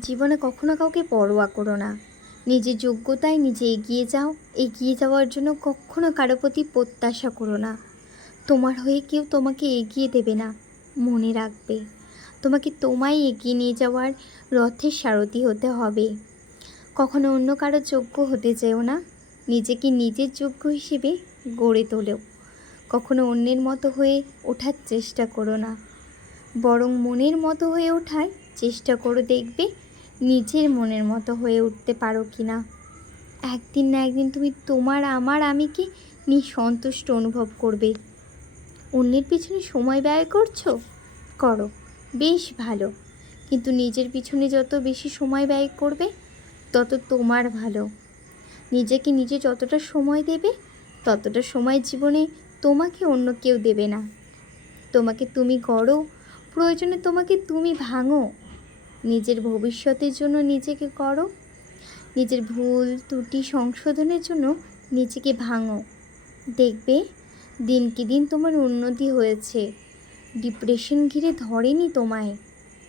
জীবনে কখনো কাউকে পরোয়া করো না। নিজের যোগ্যতায় নিজে এগিয়ে যাও। এগিয়ে যাওয়ার জন্য কখনো কারও প্রতি প্রত্যাশা করো না। তোমার হয়ে কেউ তোমাকে এগিয়ে দেবে না। মনে রাখবে, তোমাকে তোমায় এগিয়ে নিয়ে যাওয়ার রথের সারথি হতে হবে। কখনো অন্য কারও যোগ্য হতে চেও না। নিজেকে নিজের যোগ্য হিসেবে গড়ে তোলেও কখনো অন্যের মতো হয়ে ওঠার চেষ্টা করো না। বরং মনের মতো হয়ে ওঠার চেষ্টা করো দেখবে নিজের মনের মতো হয়ে উঠতে পারো কি না একদিন না একদিন তুমি তোমার, আমার আমিকে নিয়ে সন্তুষ্ট অনুভব করবে? অন্যের পিছনে সময় ব্যয় করছ? করো, বেশ ভালো। কিন্তু নিজের পিছনে যত বেশি সময় ব্যয় করবে, তত তোমার ভালো। নিজেকে নিজে যতটা সময় দেবে, ততটা সময় জীবনে তোমাকে অন্য কেউ দেবে না। তোমাকে তুমি গড়ো, প্রয়োজনে তোমাকে তুমি ভাঙো। নিজের ভবিষ্যতের জন্য নিজেকে করো। নিজের ভুল, ত্রুটি সংশোধনের জন্য নিজেকে ভাঙো। দেখবে দিন কি দিন তোমার উন্নতি হয়েছে। ডিপ্রেশন ঘিরে ধরেনি তোমায়।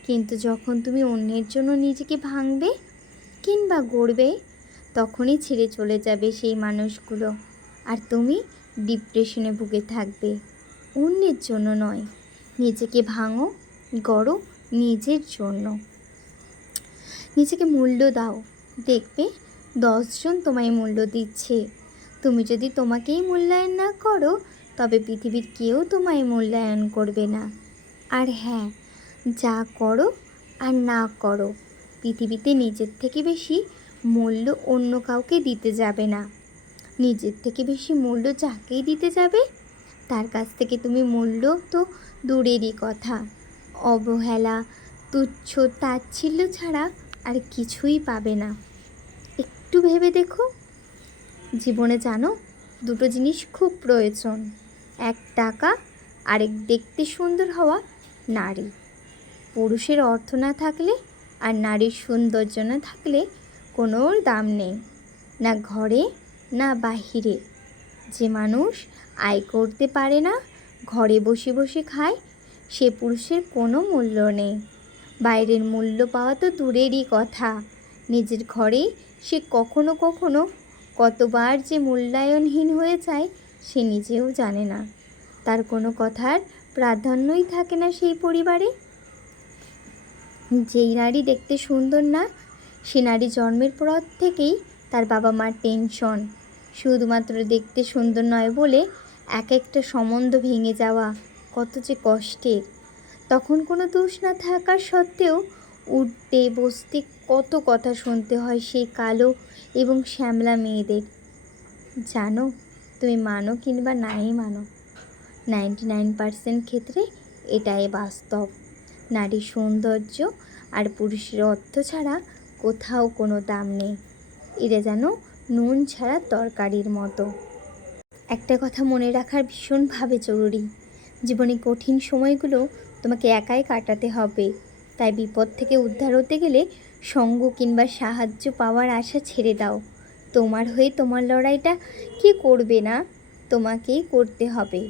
কিন্তু যখন তুমি অন্যের জন্য নিজেকে ভাঙবে কিংবা গড়বে, তখনই ছেড়ে চলে যাবে সেই মানুষগুলো। আর তুমি ডিপ্রেশনে ভুগে থাকবে। অন্যের জন্য নয়, নিজেকে ভাঙো, গড়ো নিজের জন্য। নিজেকে মূল্য দাও। দেখবে দশজন তোমায় মূল্য দিচ্ছে। তুমি যদি তোমাকেই মূল্যায়ন না করো, তবে পৃথিবীর কেউ তোমায় মূল্যায়ন করবে না। আর হ্যাঁ যা করো আর না করো, পৃথিবীতে নিজের থেকে বেশি মূল্য অন্য কাউকে দিতে যাবে না। নিজের থেকে বেশি মূল্য যাকেই দিতে যাবে, তার কাছ থেকে তুমি মূল্য তো দূরেরই কথা। অবহেলা, তুচ্ছ তাচ্ছিল্য ছাড়া আর কিছুই পাবে না। একটু ভেবে দেখো। জীবনে জানো, দুটো জিনিস খুব প্রয়োজন। এক টাকা, আরেক দেখতে সুন্দর হওয়া নারী। পুরুষের অর্থ না থাকলে আর নারীর সৌন্দর্য না থাকলে কোনো দাম নেই। না ঘরে, না বাহিরে। যে মানুষ আয় করতে পারে না, ঘরে বসে বসে খায়, সে পুরুষের কোনো মূল্য নেই। বাইরের মূল্য পাওয়া তো দূরেরই কথা। নিজের ঘরে সে কখনো কখনো কতবার যে মূল্যায়নহীন হয়ে যায়, সে নিজেও জানে না। তার কোনো কথার প্রাধান্যই থাকে না সেই পরিবারে। যেই নারী দেখতে সুন্দর না, সে নারী জন্মের পর থেকেই তার বাবা মার টেনশন। শুধুমাত্র দেখতে সুন্দর নয় বলে এক একটা সম্বন্ধ ভেঙে যাওয়া কত যে কষ্টের। তখন কোনো দোষ না থাকার সত্ত্বেও উঠতে, বসতে কত কথা শুনতে হয় সেই কালো এবং শ্যামলা মেয়েদের। জানো, তুমি মানো কিংবা নাই মানো নাইনটি নাইন পার্সেন্ট ক্ষেত্রে এটাই বাস্তব। নারীর সৌন্দর্য আর পুরুষের অর্থ ছাড়া কোথাও কোনো দাম নেই। এরা যেন নুন ছাড়া তরকারির মতো। একটা কথা মনে রাখার ভীষণভাবে জরুরি। জীবনে কঠিন সময়গুলো তোমাকে একাই কাটাতে হবে। তাই বিপদ থেকে উদ্ধার হতে গেলে সঙ্গ কিংবা সাহায্য পাওয়ার আশা ছেড়ে দাও। তোমার হয়ে তোমার লড়াইটা কে করবে না? তোমাকেই করতে হবে।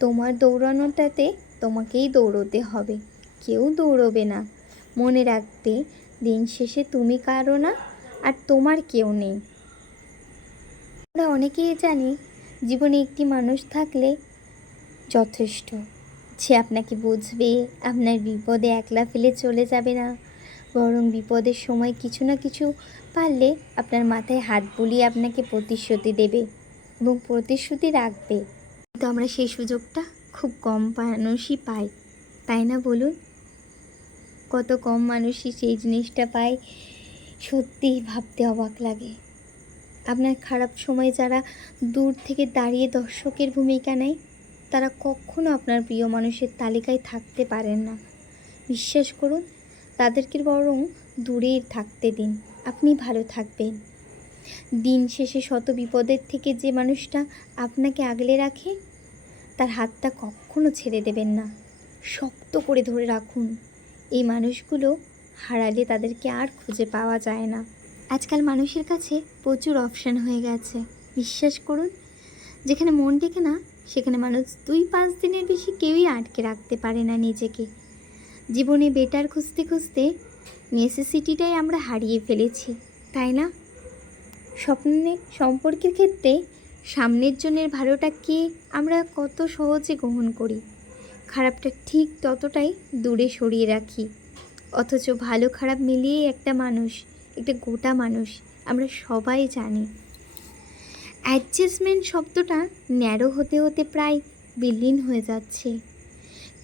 তোমার দৌড়ানোটাতে তোমাকেই দৌড়তে হবে। কেউ দৌড়বে না। মনে রাখবে, দিন শেষে তুমি কারও না আর তোমার কেউ নেই। আমরা অনেকেই জানি, জীবনে একটি মানুষ থাকলে যথেষ্ট। সে আপনাকে বুঝবে, আপনার বিপদে একলা ফেলে চলে যাবে না। বরং বিপদের সময় কিছু না কিছু পারলে আপনার মাথায় হাত বুলিয়ে আপনাকে প্রতিশ্রুতি দেবে এবং প্রতিশ্রুতি রাখবে। কিন্তু আমরা সেই সুযোগটা খুব কম মানুষই পাই, তাই না বলুন? কত কম মানুষই সেই জিনিসটা পায়, সত্যিই ভাবতে অবাক লাগে। আপনার খারাপ সময় যারা দূর থেকে দাঁড়িয়ে দর্শকের ভূমিকা নেয় তারা কখনো আপনার প্রিয় মানুষের তালিকায় থাকতে পারেন না। বিশ্বাস করুন, তাদেরকে বরং দূরে থাকতে দিন। আপনি ভালো থাকবেন। দিন শেষে শত বিপদের থেকে যে মানুষটা আপনাকে আগলে রাখে, তার হাতটা কখনো ছেড়ে দেবেন না। শক্ত করে ধরে রাখুন। এই মানুষগুলো হারালে তাদেরকে আর খুঁজে পাওয়া যায় না। আজকাল মানুষের কাছে প্রচুর অপশান হয়ে গেছে। বিশ্বাস করুন, যেখানে মন টেকে না সেখানে মানুষ দুই পাঁচ দিনের বেশি কেউই আটকে রাখতে পারে না নিজেকে। জীবনে বেটার খুঁজতে খুঁজতে নেসেসিটিটাই আমরা হারিয়ে ফেলেছি, তাই না? স্বপ্নে, সম্পর্কের ক্ষেত্রে সামনের জনের ভালোটাকে আমরা কত সহজে গ্রহণ করি, খারাপটা ঠিক ততটাই দূরে সরিয়ে রাখি। অথচ ভালো খারাপ মিলিয়ে একটা মানুষ, একটা গোটা মানুষ আমরা সবাই জানি। অ্যাডজাস্টমেন্ট শব্দটা ন্যারো হতে হতে প্রায় বিলীন হয়ে যাচ্ছে।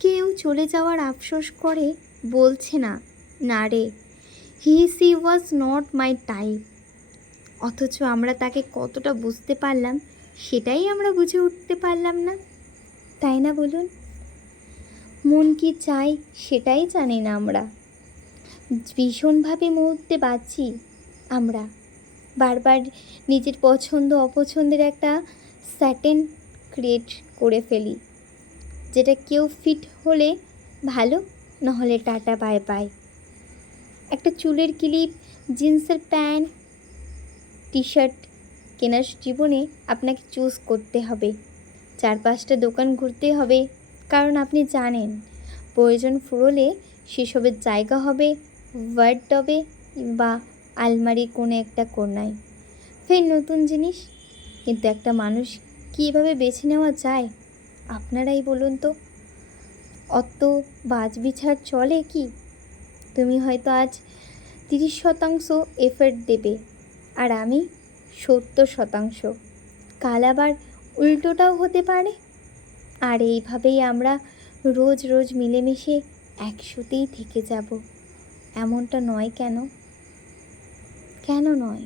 কেউ চলে যাওয়ার আফসোস করে, বলছে না না রে he she was not my type অথচ আমরা তাকে কতটা বুঝতে পারলাম, সেটাই আমরা বুঝে উঠতে পারলাম না। তাই না বলুন? মন কি চাই সেটাই জানি না আমরা। ভীষণভাবে মুহূর্তে বাঁচি আমরা। বারবার নিজের পছন্দ, অপছন্দের একটা স্যাটেন ক্রিয়েট করে ফেলি। যেটা কেউ ফিট হলে ভালো, নাহলে টাটা বাই বাই একটা চুলের ক্লিপ জিন্সের প্যান্ট টি শার্ট কেনার জীবনে আপনাকে চুজ করতে হবে। চার পাঁচটা দোকান ঘুরতে হবে, কারণ আপনি জানেন, প্রয়োজন ফুরোলে সেসবের জায়গা হবে ওয়ার্ড হবে বা আলমারি কোনো একটা কোনায় ফের নতুন জিনিস? কিন্তু একটা মানুষ কীভাবে বেছে নেওয়া যায়? আপনারাই বলুন তো। অত বাজ বিচার চলে কি? তুমি হয়তো আজ তিরিশ শতাংশ এফর্ট দেবে, আর আমি সত্তর শতাংশ। কাল আবার উল্টোটাও হতে পারে। আর এইভাবেই আমরা রোজ রোজ মিলেমিশে একশোতেই থেকে যাব। এমনটা নয় কেন? কেন নয়?